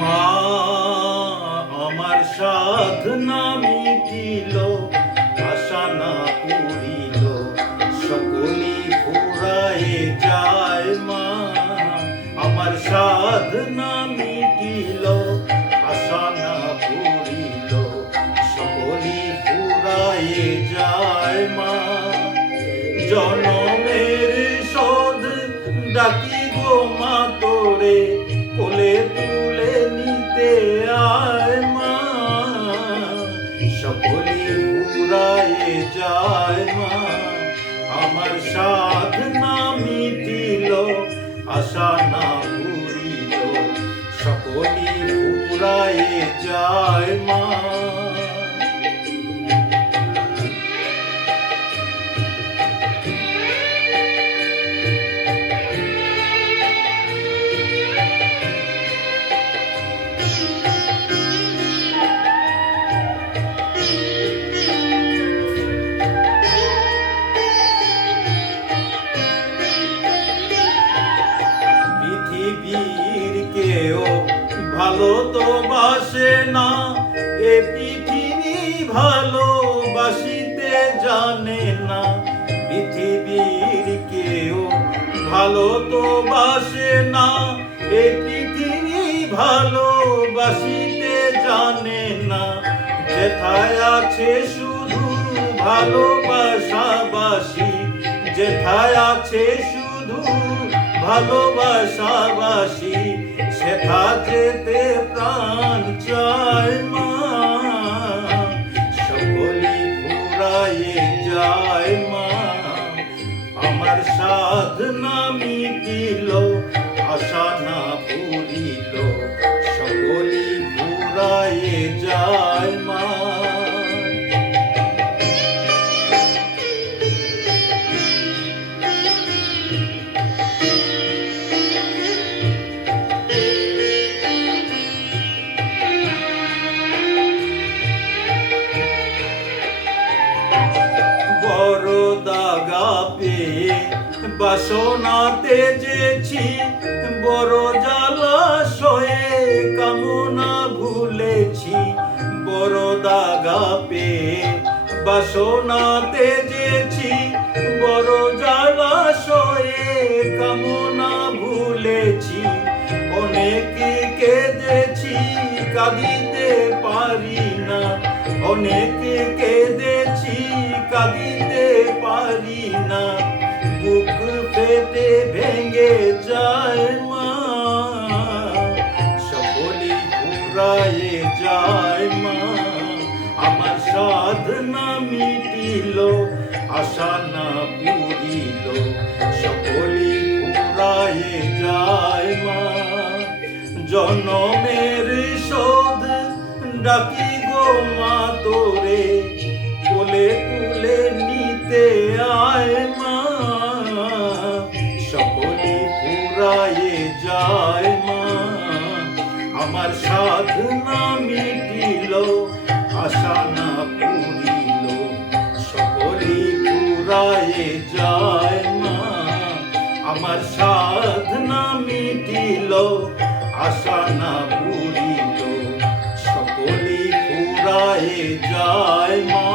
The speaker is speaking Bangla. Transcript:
মা আমার সাধনা মিটিল, আশা না পুরিল, সকলি ফুরায়ে যায়। মা আমার সাধনা মিটিল, আশা না পুরিল, সকলি ফুরায়ে যায়। মা জনমের শোধ ডাকি গো মা তোরে, কোলে তুলে নিতে আয়। মা সকলি ফুরায়ে যায়। মা আমার সাধনা মিটিল, আশা না পুরিল, সকলি ফুরায়ে যায়। মা পৃথিবীর কেউ ভালো তো বাসে না, এ পৃথিবী ভালোবাসিতে জানে না। পৃথিবীর কেউ ভালো তো বাসে না, এ পৃথিবী ভালোবাসিতে জানে না। যেথায় আছে শুধু ভালোবাসাবাসি, যেথায় আছে শুধু ভালোবাসাবাসি, সেথা যেতে প্রাণ চায়। মা সকলি ফুরায়ে যায়। মা আমার সাধনা মিটিল, আশা না পুরিল, সকলি ফুরায়ে যায়। মা বড় দাগা পেয়ে বাসনা তেজেছি, বড় জলাশয়ে কামনা ভুলেছি। বড় দাগা পেয়ে বাসনা তেজেছি, বড় জলাশয়ে কামনা ভুলেছি। অনেক কেঁদেছি কাঁদিতে পারি না, অনেক কেঁদেছি কাঁদিতে পারি না। বুক ফেটে ভেঙে যায়। মা সকলি ফুরায়ে যায়। মা আমার সাধনা মিটিল, আশা না পুরিল, সকলি ফুরায়ে যায়। মা জনমের শোধ ডাকি গো মা তোরে, কোলে তুলে নিতে আয়। মা সকলি ফুরায়ে যায়। মা আমার সাধনা মিটিল, আশা না পুরিল, সকলি ফুরায়ে যায়। মা আমার সাধনা মিটিল, আশা না পুরিল, সকলি ফুরায়ে যায়। মা